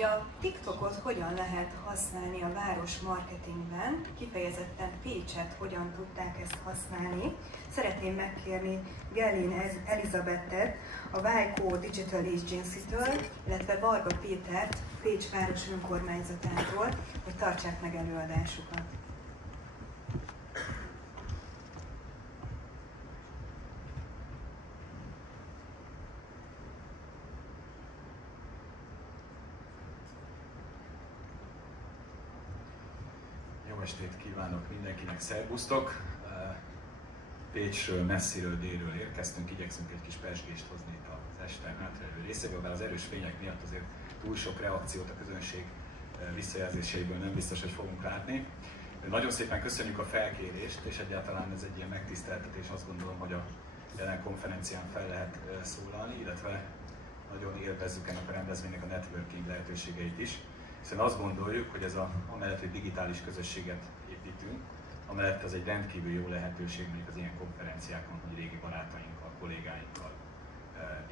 A TikTokot hogyan lehet használni a város marketingben, kifejezetten Pécset hogyan tudták ezt használni. Szeretném megkérni Gellin Elizabettet a Wyco Digital Agency-től, illetve Varga Pétert Pécs város önkormányzatától, hogy tartsák meg előadásukat. Jó estét kívánok mindenkinek, szervusztok! Pécsről, messziről, délről érkeztünk, igyekszünk egy kis pezsgést hozni itt az este hátralévő részéből, bár az erős fények miatt azért túl sok reakciót a közönség visszajelzéseiből nem biztos, hogy fogunk látni. Nagyon szépen köszönjük a felkérést, és egyáltalán ez egy ilyen megtiszteltetés, azt gondolom, hogy a jelen konferencián fel lehet szólalni, illetve nagyon élvezzük ennek a rendezvénynek a networking lehetőségeit is. Hiszen azt gondoljuk, hogy ez amellett, hogy digitális közösséget építünk, amellett az egy rendkívül jó lehetőség mondjuk az ilyen konferenciákon, hogy régi barátainkkal, kollégáinkkal,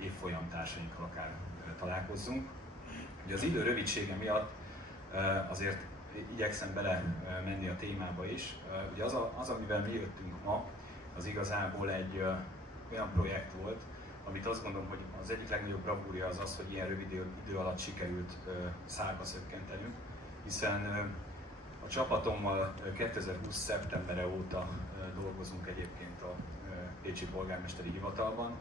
évfolyamtársainkkal akár találkozzunk. Ugye az idő rövidsége miatt azért igyekszem bele menni a témába is. Ugye az, amivel mi jöttünk ma, az igazából egy olyan projekt volt, amit azt gondolom, hogy az egyik legnagyobb bravúrja az, hogy ilyen rövid idő alatt sikerült szárba szökkentenünk, hiszen a csapatommal 2020. szeptembere óta dolgozunk egyébként a Pécsi Polgármesteri Hivatalban.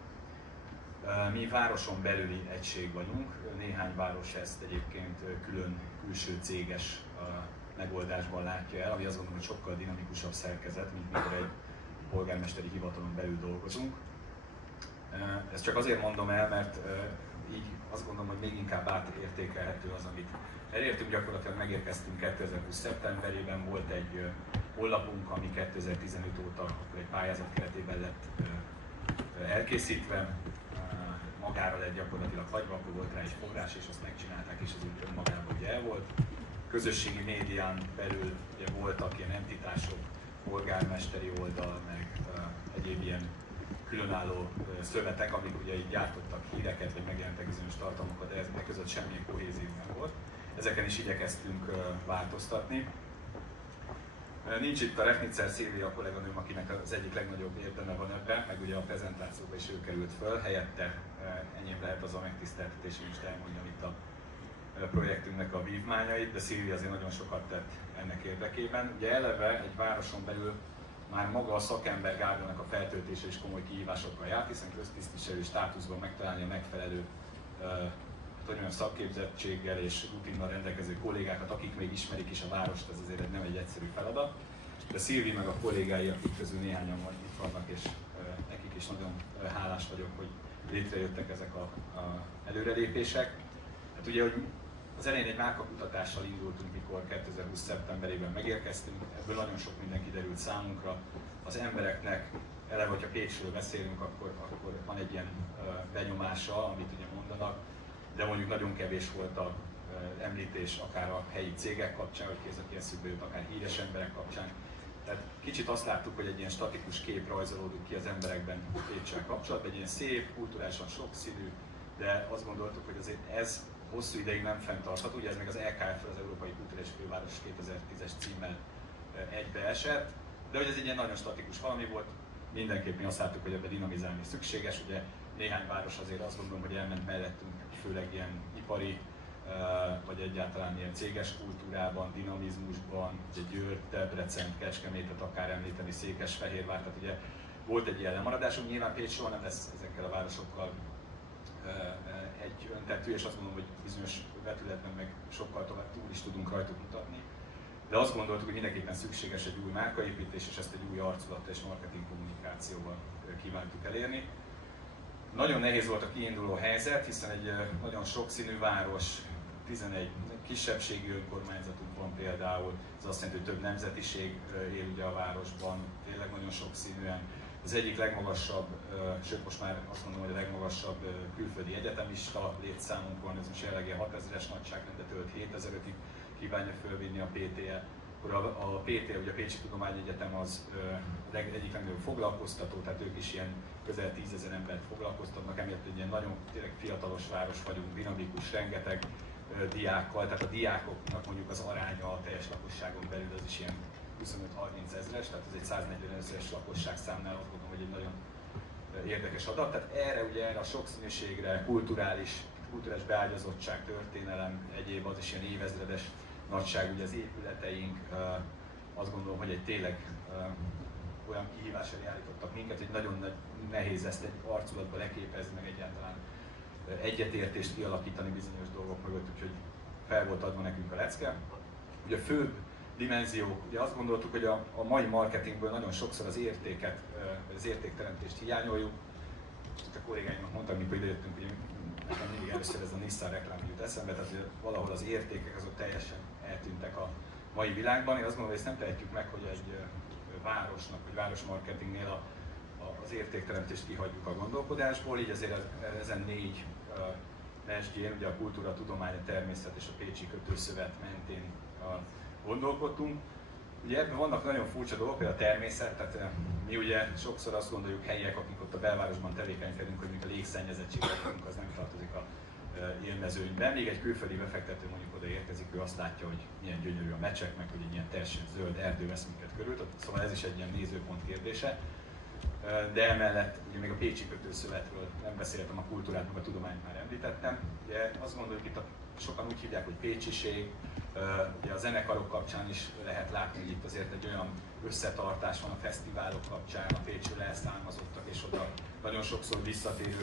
Mi városon belüli egység vagyunk, néhány város ezt egyébként külön külső céges megoldásban látja el, ami azt gondolom, hogy sokkal dinamikusabb szerkezet, mint mikor egy polgármesteri hivatalon belül dolgozunk. Ezt csak azért mondom el, mert így azt gondolom, hogy még inkább átértékelhető az, amit elértünk. Gyakorlatilag megérkeztünk 2020. szeptemberében, volt egy honlapunk, ami 2015 óta egy pályázat keretében lett elkészítve. Magára lett gyakorlatilag hagyva, akkor volt rá egy forrás, és azt megcsinálták, és az úgy önmagában ugye el volt. Közösségi médián belül ugye voltak ilyen entitások, polgármesteri oldal, meg egyéb ilyen különálló szövetek, amik ugye így gyártottak híreket, vagy megjelentek bizonyos tartalmakat, de ezek között semmilyen kohézió nem volt. Ezeken is igyekeztünk változtatni. Nincs itt a Rechnitzer Szilvia kolléganőm, akinek az egyik legnagyobb érdeme van ebben, meg ugye a prezentációban is ő került föl, helyette enyém lehet az a megtiszteltetés, hogy most elmondjam itt a projektünknek a vívmányait, de Szilvia azért nagyon sokat tett ennek érdekében. Ugye eleve egy városon belül már maga a szakember gárdának a feltöltése is komoly kihívásokkal járt, hiszen köztisztviselő státuszban megtalálni a megfelelő olyan szakképzettséggel és rutinnal rendelkező kollégákat, akik még ismerik is a várost, ez azért nem egy egyszerű feladat. De Szilvi meg a kollégái, akik közül néhányan itt vannak, és nekik is nagyon hálás vagyok, hogy létrejöttek ezek a előrelépések. Hát ugye, hogy az elején egy márkakutatással indultunk, mikor 2020. szeptemberében megérkeztünk, ebből nagyon sok minden kiderült számunkra. Az embereknek, eleve, hogyha Pécsről beszélünk, akkor van egy ilyen benyomása, amit ugye mondanak, de mondjuk nagyon kevés volt a említés akár a helyi cégek kapcsán, hogy kéz aki eszükbe jut, akár híres emberek kapcsán. Tehát kicsit azt láttuk, hogy egy ilyen statikus kép rajzolódik ki az emberekben Péccsel kapcsolatban, egy ilyen szép, kulturálisan sokszínű, de azt gondoltuk, hogy azért ez hosszú ideig nem fenntartható, ugye ez még az EKF, az Európai Kulturális Főváros 2010-es címmel egybeesett, de hogy ez egy ilyen nagyon statikus valami volt, mindenképpen azt láttuk, hogy ebbe dinamizálni szükséges, ugye néhány város azért azt gondolom, hogy elment mellettünk, főleg ilyen ipari, vagy egyáltalán ilyen céges kultúrában, dinamizmusban, ugye Győr, Debrecen, Kecskemétet akár említeni, Székesfehérvár, tehát ugye volt egy ilyen lemaradásunk, nyilván Pécs soha nem lesz ezekkel a városokkal egy öntetű, és azt gondolom, hogy bizonyos vetületben meg sokkal tovább túl is tudunk rajtuk mutatni. De azt gondoltuk, hogy mindenképpen szükséges egy új márkaépítés, és ezt egy új arculattal és marketing kommunikációval kívántuk elérni. Nagyon nehéz volt a kiinduló helyzet, hiszen egy nagyon sokszínű város, 11 kisebbségi önkormányzatunk van például, ez azt jelenti, hogy több nemzetiség él ugye a városban, tényleg nagyon sokszínűen. Az egyik legmagasabb, sőt most már azt mondom, hogy a legmagasabb külföldi egyetemista létszámunk van, ez most jelenleg 6000-es nagyságrendet tölt, 7005-ig kívánja fölvinni a PTE. Akkor a PTE, ugye a Pécsi Tudományegyetem az egyik legnagyobb foglalkoztató, tehát ők is ilyen közel 10 000 embert foglalkoztatnak, emiatt egy ilyen nagyon tényleg fiatalos város vagyunk, dinamikus, rengeteg diákkal, tehát a diákoknak mondjuk az aránya a teljes lakosságon belül az is ilyen 25-30 ezres, tehát ez egy 140 ezeres lakosságszámnál azt gondolom, hogy egy nagyon érdekes adat. Tehát erre a sokszínűségre, kulturális beágyazottság, történelem, egyéb az is ilyen évezredes nagyság, ugye az épületeink, azt gondolom, hogy egy tényleg olyan kihívásra állítottak minket, hogy nagyon nehéz ezt egy arculatba leképezni, meg egyáltalán egyetértést kialakítani bizonyos dolgok mögött, úgyhogy fel volt adva nekünk a lecke. Ugye a főbb dimenzió, ugye azt gondoltuk, hogy a mai marketingből nagyon sokszor az értékteremtést hiányoljuk. Itt a kollégáimnak mondtam, mikor idejöttünk, hogy nekem mindig először ez a Nissan reklám jut eszembe, tehát hogy valahol az értékek azok teljesen eltűntek a mai világban. Én azt gondolom, hogy ezt nem tehetjük meg, hogy egy városnak, vagy városmarketingnél az értékteremtést kihagyjuk a gondolkodásból, így ezért ezen 4 mesdjén, ugye a kultúra, a tudomány, a természet és a Pécsi Kötőszövet mentén gondolkodtunk. Ugye ebben vannak nagyon furcsa dolgok, például a természet, tehát mi ugye sokszor azt gondoljuk helyiek, akik ott a belvárosban tevékenykedünk, hogy a légszennyezettség az nem tartozik a élmezőnyben. Még egy külföldi befektető mondjuk oda érkezik, ő azt látja, hogy milyen gyönyörű a mecsek, meg hogy egy ilyen teljesen zöld erdő vesz minket körül, szóval ez is egy ilyen nézőpont kérdése. De emellett ugye még a Pécsi Kötőszövetről nem beszéltem, a kultúrát, meg a tudományt már említettem. Ugye azt gondoljuk, itt sokan úgy hívják, hogy pécsiség, ugye a zenekarok kapcsán is lehet látni, hogy itt azért egy olyan összetartás van a fesztiválok kapcsán, a pécsről elszármazottak, és oda nagyon sokszor visszatérő,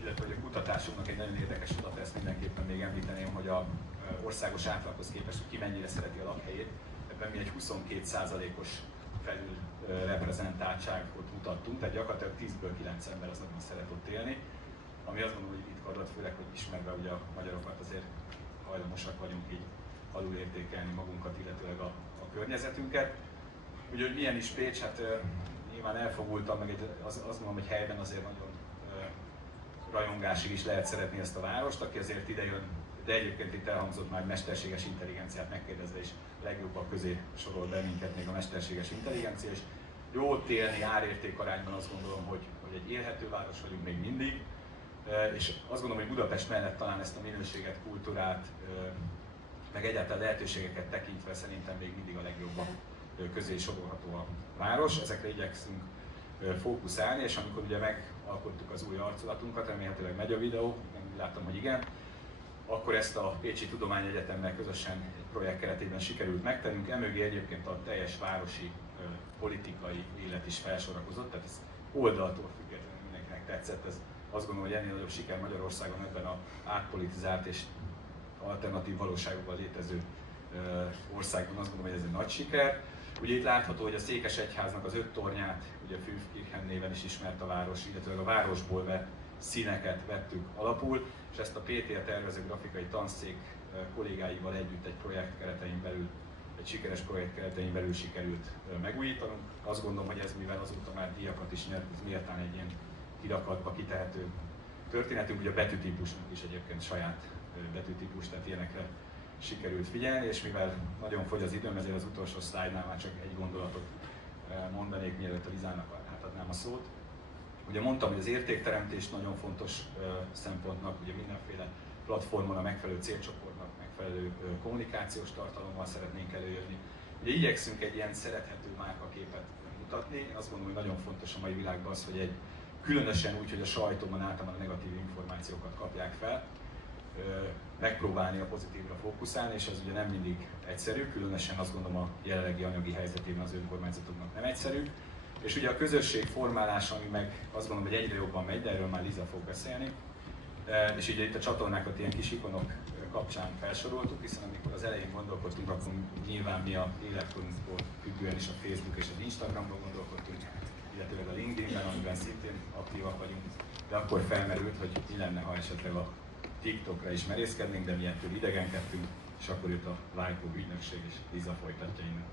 illetve hogy a kutatásunknak egy nagyon érdekes adat, ezt mindenképpen még említeném, hogy a országos átlaghoz képest, hogy ki mennyire szereti a lakhelyét, ebben mi egy 22%-os felül reprezentáltságot mutattunk, tehát gyakorlatilag 10-ből 9 ember az nagyon szeret ott élni, ami azt gondolom, hogy ritka adat, főleg, hogy ismerve ugye a magyarokat azért hajlamosak vagyunk így alulértékelni magunkat, illetőleg a környezetünket. Ugye, hogy milyen is Pécs, hát nyilván elfogultam, meg azt gondolom, hogy helyben azért nagyon rajongásig is lehet szeretni ezt a várost, aki azért ide jön, de egyébként itt elhangzott már mesterséges intelligenciát megkérdezve is legjobbak közé sorol be minket még a mesterséges intelligencia, és jó ott élni árérték arányban azt gondolom, hogy egy élhető város vagyunk még mindig, és azt gondolom, hogy Budapest mellett talán ezt a minőséget, kultúrát, meg egyáltalán lehetőségeket tekintve szerintem még mindig a legjobbak közé sorolható a város. Ezekre igyekszünk fókuszálni, és amikor ugye megalkottuk az új arculatunkat, remélhetőleg megy a videó, nem láttam, hogy igen, akkor ezt a Pécsi Tudományegyetemmel közösen egy projekt keretében sikerült megtennünk. Emögé egyébként a teljes városi politikai élet is felsorakozott, tehát ez oldaltól függetlenül mindenkinek tetszett. Ez azt gondolom, hogy ennél nagyobb siker Magyarországon ebben az átpolitizált és alternatív valóságokban létező országban, azt gondolom, hogy ez egy nagy siker. Ugye itt látható, hogy a Székesegyháznak az 5 tornyát, ugye Fülkirchen néven is ismert a város, illetve a városból vett színeket vettük alapul, és ezt a PTA tervező grafikai tanszék kollégáival együtt egy projekt keretein belül, egy sikeres projekt keretein belül sikerült megújítanunk. Azt gondolom, hogy ez, mivel azóta már díjakat is nyert, ez méltán egy ilyen kirakatba kitehető történetünk, ugye a betűtípusnak is egyébként saját betűtípus, tehát ilyenekre sikerült figyelni, és mivel nagyon fogy az időm, ezért az utolsó szlájdnál már csak egy gondolatot mondanék, mielőtt a Lizának átadnám a szót. Ugye mondtam, hogy az értékteremtés nagyon fontos szempontnak, ugye mindenféle platformon a megfelelő célcsoportnak megfelelő kommunikációs tartalommal szeretnénk előjönni. Ugye igyekszünk egy ilyen szerethető márkaképet mutatni. Én azt gondolom, hogy nagyon fontos a mai világban az, hogy különösen úgy, hogy a sajtóban általában a negatív információkat kapják fel, megpróbálni a pozitívra fókuszálni, és ez ugye nem mindig egyszerű, különösen azt gondolom a jelenlegi anyagi helyzetében az önkormányzatoknak nem egyszerű. És ugye a közösség formálása, ami meg azt gondolom, hogy egyre jobban megy, de erről már Liza fog beszélni. És ugye itt a csatornákat ilyen kis ikonok kapcsán felsoroltuk, hiszen amikor az elején gondolkodtunk, akkor nyilván mi a életkorunkból függően is a Facebook és az Instagramban gondolkodtunk, illetőleg a LinkedInben, amiben szintén aktívak vagyunk, de akkor felmerült, hogy mi lenne, ha esetleg a TikTokra is merészkednénk, de mi ettől idegenkedtünk, és akkor jött a Vájkó ügynökség, és Liza folytatja innen.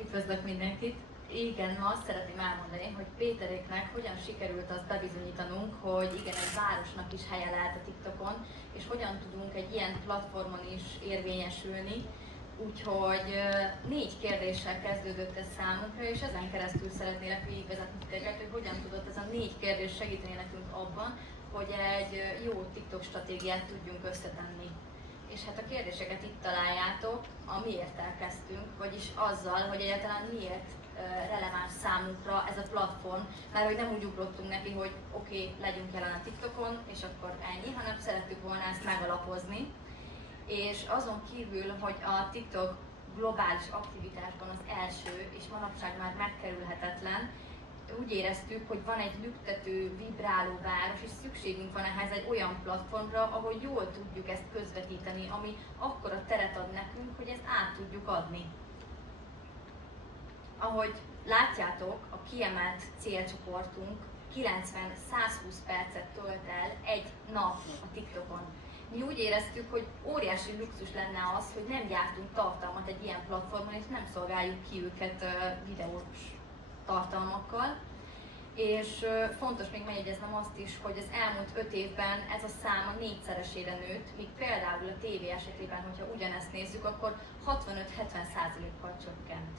Üdvözlök mindenkit! Igen, ma azt szeretném elmondani, hogy Péteréknek hogyan sikerült azt bebizonyítanunk, hogy igen, egy városnak is helye lehet a TikTokon, és hogyan tudunk egy ilyen platformon is érvényesülni. Úgyhogy 4 kérdéssel kezdődött ez számunkra, és ezen keresztül szeretnélek végigvezetni téged, hogy hogyan tudott ez a 4 kérdés segíteni nekünk abban, hogy egy jó TikTok stratégiát tudjunk összetenni. És hát a kérdéseket itt találjátok, a miért kezdtünk, vagyis azzal, hogy egyáltalán miért releváns számunkra ez a platform, mert hogy nem úgy ugrottunk neki, hogy oké, legyünk jelen a TikTokon, és akkor ennyi, hanem szerettük volna ezt megalapozni. És azon kívül, hogy a TikTok globális aktivitásban az első, és manapság már megkerülhetetlen, úgy éreztük, hogy van egy lüktető, vibráló város, és szükségünk van ehhez egy olyan platformra, ahol jól tudjuk ezt közvetíteni, ami akkora teret ad nekünk, hogy ezt át tudjuk adni. Ahogy látjátok, a kiemelt célcsoportunk 90-120 percet tölt el egy nap a TikTokon. Mi úgy éreztük, hogy óriási luxus lenne az, hogy nem gyártunk tartalmat egy ilyen platformon, és nem szolgáljuk ki őket videós tartalmakkal. És fontos még megjegyeznem azt is, hogy az elmúlt 5 évben ez a szám a 4-szeresére nőtt, míg például a tévé esetében, hogyha ugyanezt nézzük, akkor 65-70%-kal csökkent.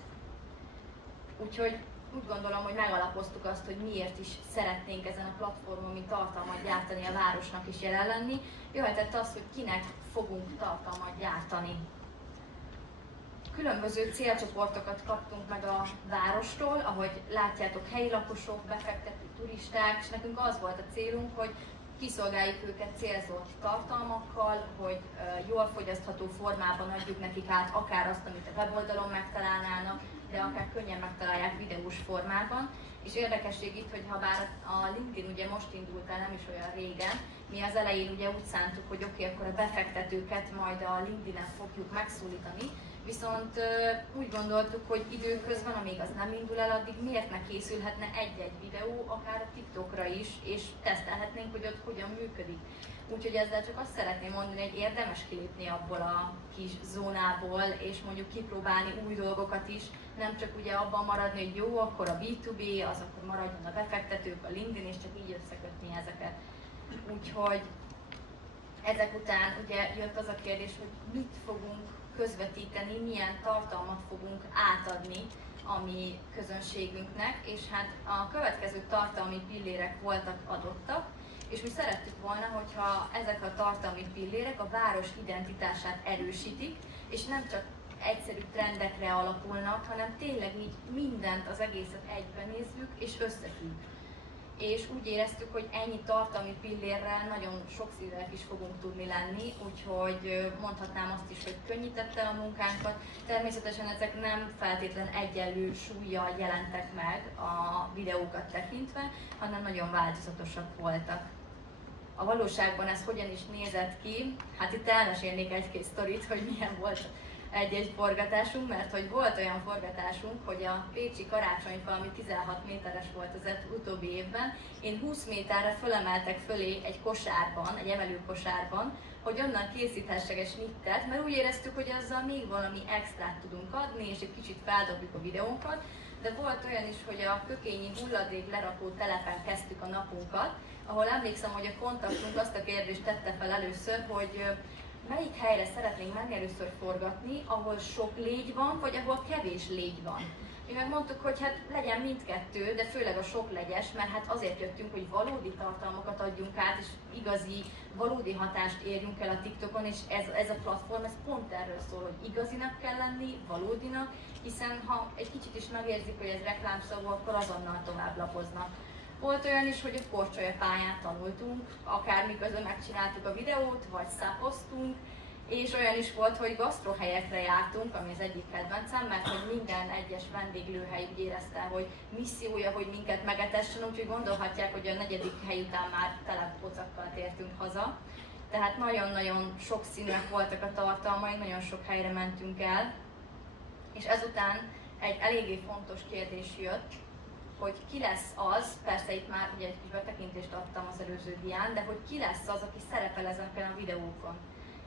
Úgyhogy úgy gondolom, hogy megalapoztuk azt, hogy miért is szeretnénk ezen a platformon mi tartalmat gyártani, a városnak is jelen lenni. Jöhetett az, hogy kinek fogunk tartalmat gyártani. Különböző célcsoportokat kaptunk meg a várostól, ahogy látjátok, helyi lakosok, befektető, turisták, és nekünk az volt a célunk, hogy kiszolgáljuk őket célzott tartalmakkal, hogy jól fogyasztható formában adjuk nekik át akár azt, amit a weboldalon megtalálnának, de akár könnyen megtalálják videós formában. És érdekesség itt, hogy ha bár a LinkedIn ugye most indult el, nem is olyan régen, mi az elején ugye úgy szántuk, hogy oké, akkor a befektetőket majd a LinkedIn-en fogjuk megszólítani, viszont úgy gondoltuk, hogy időközben, amíg az nem indul el, addig miért ne készülhetne egy-egy videó, akár a TikTokra is, és tesztelhetnénk, hogy ott hogyan működik. Úgyhogy ezzel csak azt szeretném mondani, hogy érdemes kilépni abból a kis zónából, és mondjuk kipróbálni új dolgokat is, nem csak ugye abban maradni, hogy jó, akkor a B2B, az akkor maradjon a befektetők, a LinkedIn, és csak így összekötni ezeket. Úgyhogy ezek után ugye jött az a kérdés, hogy mit fogunk közvetíteni, milyen tartalmat fogunk átadni a mi közönségünknek, és hát a következő tartalmi pillérek voltak adottak, és mi szerettük volna, hogyha ezek a tartalmi pillérek a város identitását erősítik, és nem csak egyszerű trendekre alapulnak, hanem tényleg így mindent, az egészet egyben nézzük és összefügg. És úgy éreztük, hogy ennyi tartalmi pillérrel nagyon sokszínűek is fogunk tudni lenni, úgyhogy mondhatnám azt is, hogy könnyítette a munkánkat. Természetesen ezek nem feltétlen egyenlő súllyal jelentek meg a videókat tekintve, hanem nagyon változatosak voltak. A valóságban ez hogyan is nézett ki? Hát itt elmesélnék egy-két sztorit, hogy milyen volt egy-egy forgatásunk, mert hogy volt olyan forgatásunk, hogy a pécsi karácsonyfa, ami 16 méteres volt az utóbbi évben, én 20 méterre fölemeltek fölé egy kosárban, egy emelőkosárban, hogy onnan készíthessek egy snittet, mert úgy éreztük, hogy azzal még valami extrát tudunk adni, és egy kicsit feldobjuk a videónkat, de volt olyan is, hogy a kökényi hulladék lerakó telepen kezdtük a napunkat, ahol emlékszem, hogy a kontaktunk azt a kérdést tette fel először, hogy melyik helyre szeretnénk menni először forgatni, ahol sok légy van, vagy ahol kevés légy van. Mi megmondtuk, hogy hát legyen mindkettő, de főleg a sok legyes, mert hát azért jöttünk, hogy valódi tartalmakat adjunk át, és igazi, valódi hatást érjünk el a TikTokon, és ez a platform, ez pont erről szól, hogy igazinak kell lenni, valódinak, hiszen ha egy kicsit is megérzik, hogy ez reklámszavú, akkor azonnal tovább lapoznak. Volt olyan is, hogy a korcsolyapályán tanultunk, akár miközben megcsináltuk a videót, vagy szápoztunk, és olyan is volt, hogy gasztrohelyekre jártunk, ami az egyik kedvencem, mert hogy minden egyes vendéglőhely úgy érezte, hogy missziója, hogy minket megetessen, úgyhogy gondolhatják, hogy a 4. hely után már tele pocakkal tértünk haza. Tehát nagyon-nagyon sokszínűek voltak a tartalmai, nagyon sok helyre mentünk el, és ezután egy eléggé fontos kérdés jött, hogy ki lesz az, persze itt már ugye egy kis betekintést adtam az előző dián, de hogy ki lesz az, aki szerepel ezeken a videókon.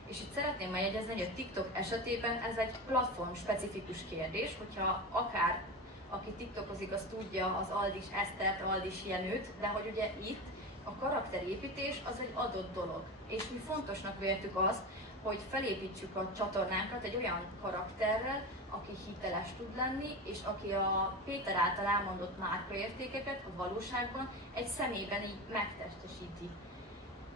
És itt szeretném megjegyezni, hogy a TikTok esetében ez egy platform specifikus kérdés, hogyha akár aki TikTokozik, az tudja az Aldis Esztert, Aldis Jenőt, de hogy ugye itt a karakterépítés az egy adott dolog. És mi fontosnak véltük azt, hogy felépítsük a csatornánkat egy olyan karakterrel, aki hiteles tud lenni, és aki a Péter által elmondott márkaértékeket a valóságban egy személyben így megtestesíti.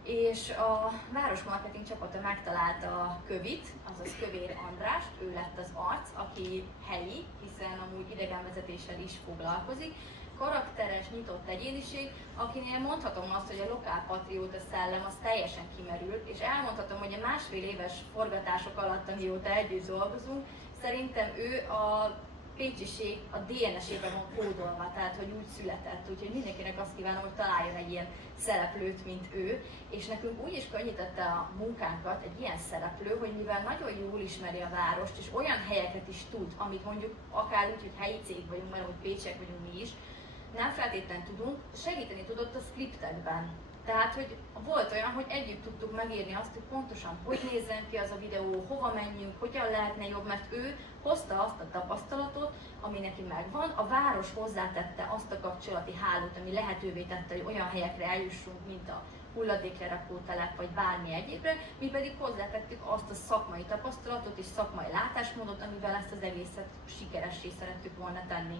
És a városmarketing csapata megtalálta a Kövit, azaz Kövér Andrást, ő lett az arc, aki helyi, hiszen amúgy idegenvezetéssel is foglalkozik, karakteres, nyitott egyéniség, akinél mondhatom azt, hogy a lokálpatrióta szellem az teljesen kimerült, és elmondhatom, hogy a 1,5 éves forgatások alatt, amióta együtt dolgozunk, szerintem ő a pécsiség a DNS-ében van kódolva, tehát hogy úgy született, úgyhogy mindenkinek azt kívánom, hogy találjon egy ilyen szereplőt, mint ő, és nekünk úgy is könnyítette a munkánkat egy ilyen szereplő, hogy mivel nagyon jól ismeri a várost, és olyan helyeket is tud, amit mondjuk akár úgy, hogy helyi cég vagyunk, mert hogy pécsiek vagyunk mi is, nem feltétlenül tudunk, segíteni tudott a skriptekben. Tehát, hogy volt olyan, hogy együtt tudtuk megírni azt, hogy pontosan hogy nézzen ki az a videó, hova menjünk, hogyan lehetne jobb, mert ő hozta azt a tapasztalatot, ami neki megvan, a város hozzátette azt a kapcsolati hálót, ami lehetővé tette, hogy olyan helyekre eljussunk, mint a hulladéklerakótelep vagy bármi egyébre, mi pedig hozzátettük azt a szakmai tapasztalatot és szakmai látásmódot, amivel ezt az egészet sikeressé szerettük volna tenni.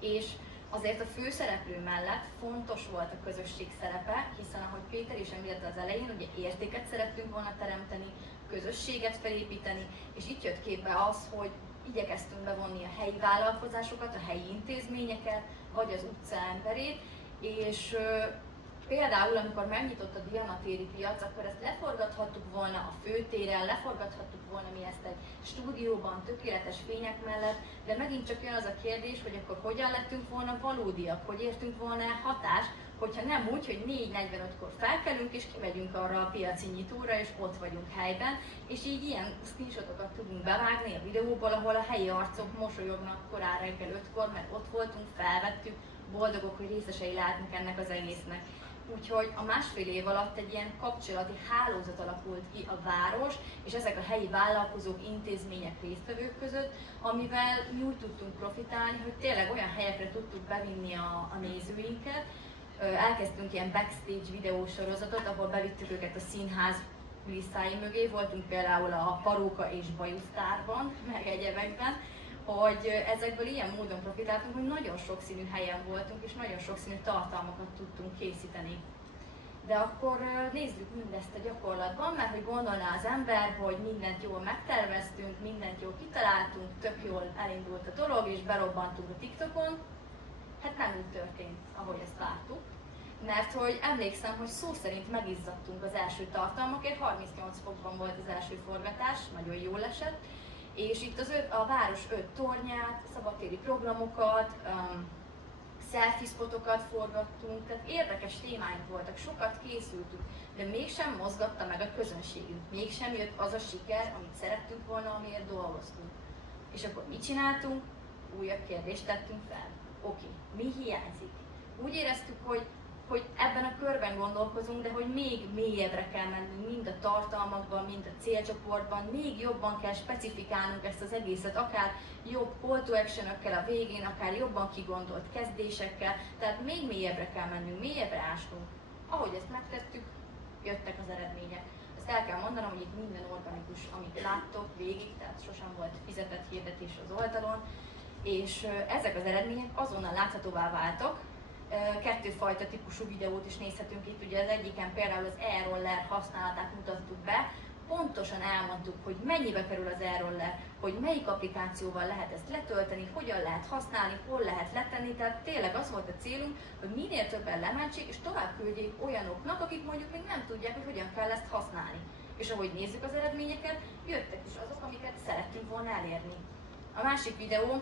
És azért a főszereplő mellett fontos volt a közösség szerepe, hiszen ahogy Péter is említette az elején, ugye értéket szerettünk volna teremteni, közösséget felépíteni, és itt jött képbe az, hogy igyekeztünk bevonni a helyi vállalkozásokat, a helyi intézményeket, vagy az utca emberét, és például, amikor megnyitott a Diana téri piac, akkor ezt leforgathattuk volna a főtéren, leforgathattuk volna mi ezt egy stúdióban, tökéletes fények mellett, de megint csak jön az a kérdés, hogy akkor hogyan lettünk volna valódiak, hogy értünk volna hatást, hogyha nem úgy, hogy 4:45-kor felkelünk és kimegyünk arra a piaci nyitóra, és ott vagyunk helyben, és így ilyen screenshotokat tudunk bevágni a videóból, ahol a helyi arcok mosolyognak korán reggel 5-kor, mert ott voltunk, felvettük, boldogok, hogy részesei lehetnek ennek az egésznek. Úgyhogy a 1,5 év alatt egy ilyen kapcsolati hálózat alakult ki a város és ezek a helyi vállalkozók, intézmények, résztvevők között, amivel mi úgy tudtunk profitálni, hogy tényleg olyan helyekre tudtuk bevinni a nézőinket. Elkezdtünk ilyen backstage videósorozatot, ahol bevittük őket a színház kulisszái mögé, voltunk például a Paróka és Bajusztárban, meg egyebekben, hogy ezekből ilyen módon profitáltunk, hogy nagyon sokszínű helyen voltunk, és nagyon sokszínű tartalmakat tudtunk készíteni. De akkor nézzük mindezt a gyakorlatban, mert hogy gondolná az ember, hogy mindent jól megterveztünk, mindent jól kitaláltunk, tök jól elindult a dolog, és berobbantunk a TikTokon. Hát nem úgy történt, ahogy ezt vártuk. Mert hogy emlékszem, hogy szó szerint megizzadtunk az első tartalmakért, 38 fokban volt az első forgatás, nagyon jól esett, és itt a város 5 tornyát, szabadtéri programokat, selfie spotokat forgattunk, tehát érdekes témáink voltak, sokat készültünk, de mégsem mozgatta meg a közönségünk, mégsem jött az a siker, amit szerettünk volna, amiért dolgoztunk. És akkor mit csináltunk? Újabb kérdést tettünk fel. Oké, mi hiányzik? Úgy éreztük, hogy ebben a körben gondolkozunk, de hogy még mélyebbre kell mennünk, mind a tartalmakban, mind a célcsoportban, még jobban kell specifikálnunk ezt az egészet, akár jobb call to action-ökkel a végén, akár jobban kigondolt kezdésekkel, tehát még mélyebbre kell mennünk, mélyebbre ástunk. Ahogy ezt megtettük, jöttek az eredmények. Ezt el kell mondanom, hogy itt minden organikus, amit láttok végig, tehát sosem volt fizetett hirdetés az oldalon, és ezek az eredmények azonnal láthatóvá váltak. Kettőfajta típusú videót is nézhetünk itt, ugye az egyiken például az e-roller használatát mutattuk be, pontosan elmondtuk, hogy mennyibe kerül az e-roller, hogy melyik applikációval lehet ezt letölteni, hogyan lehet használni, hol lehet letenni, tehát tényleg az volt a célunk, hogy minél többen lementsék és tovább küldjék olyanoknak, akik mondjuk még nem tudják, hogy hogyan kell ezt használni. És ahogy nézzük az eredményeket, jöttek is azok, amiket szerettünk volna elérni. A másik videó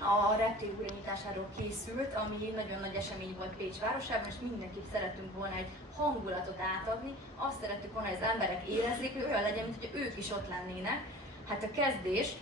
a reptér újranyitásáról készült, ami nagyon nagy esemény volt Pécs városában, és mindenképp szerettünk volna egy hangulatot átadni. Azt szerettük volna, hogy az emberek érezzék, hogy olyan legyen, mint hogy ők is ott lennének. Hát a kezdést,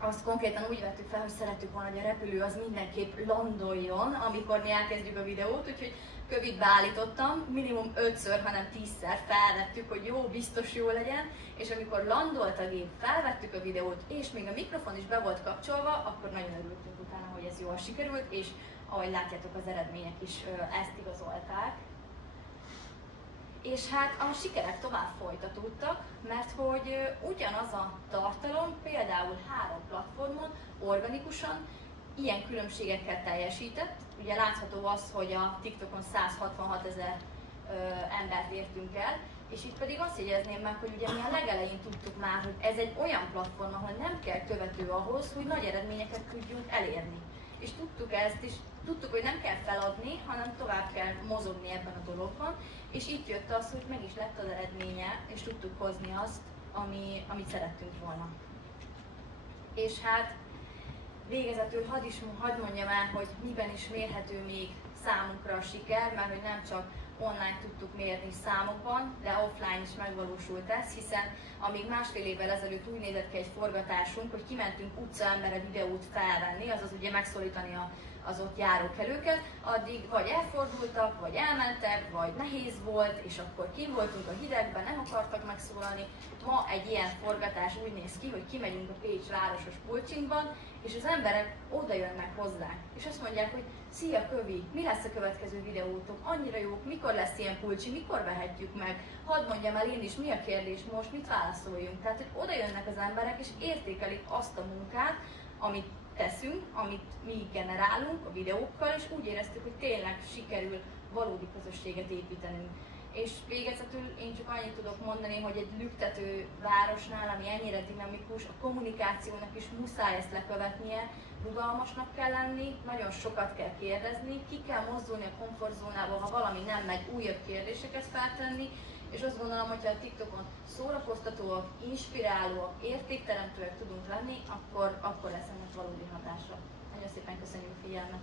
azt konkrétan úgy vettük fel, hogy szerettük volna, hogy a repülő az mindenképp landoljon, amikor mi elkezdjük a videót, úgyhogy Kövit beállítottam, minimum 5-ször, hanem 10-szer felvettük, hogy jó, biztos jó legyen, és amikor landolt a gép, felvettük a videót, és még a mikrofon is be volt kapcsolva, akkor nagyon örültünk utána, hogy ez jól sikerült, és ahogy látjátok, az eredmények is ezt igazolták. És hát a sikerek tovább folytatódtak, mert hogy ugyanaz a tartalom például 3 platformon organikusan ilyen különbségekkel teljesített. Ugye látható az, hogy a TikTokon 166 000 embert értünk el, és itt pedig azt jegyezném meg, hogy ugye mi a legelején tudtuk már, hogy ez egy olyan platform, ahol nem kell követő ahhoz, hogy nagy eredményeket tudjunk elérni. És tudtuk ezt, és tudtuk, hogy nem kell feladni, hanem tovább kell mozogni ebben a dologban, és itt jött az, hogy meg is lett az eredménye, és tudtuk hozni azt, amit szerettünk volna. És hát végezetül hadd mondjam el, hogy miben is mérhető még számunkra a siker, mert hogy nem csak online tudtuk mérni számokban, de offline is megvalósult ez, hiszen amíg másfél évvel ezelőtt úgy nézett ki egy forgatásunk, hogy kimentünk utcaembere videót felvenni, azaz ugye megszólítani az ott járókelőket, addig vagy elfordultak, vagy elmentek, vagy nehéz volt, és akkor kim voltunk a hidegben, nem akartak megszólalni. Ma egy ilyen forgatás úgy néz ki, hogy kimegyünk a Pécs városos pulcsinkban, és az emberek oda jönnek hozzánk, és azt mondják, hogy szia Kövi, mi lesz a következő videótok, annyira jók, mikor lesz ilyen pulcsi, mikor vehetjük meg, hadd mondjam el én is, mi a kérdés most, mit válaszoljunk. Tehát, hogy oda jönnek az emberek, és értékelik azt a munkát, amit teszünk, amit mi generálunk a videókkal, és úgy éreztük, hogy tényleg sikerül valódi közösséget építenünk. És végezetül én csak annyit tudok mondani, hogy egy lüktető városnál, ami ennyire dinamikus, a kommunikációnak is muszáj ezt lekövetnie, rugalmasnak kell lenni, nagyon sokat kell kérdezni, ki kell mozdulni a komfortzónából, ha valami nem megy, újabb kérdéseket feltenni, és azt gondolom, hogyha a TikTokon szórakoztatóak, inspirálóak, értékteremtőek tudunk lenni, akkor lesz ennek valódi hatása. Nagyon szépen köszönjük a figyelmet!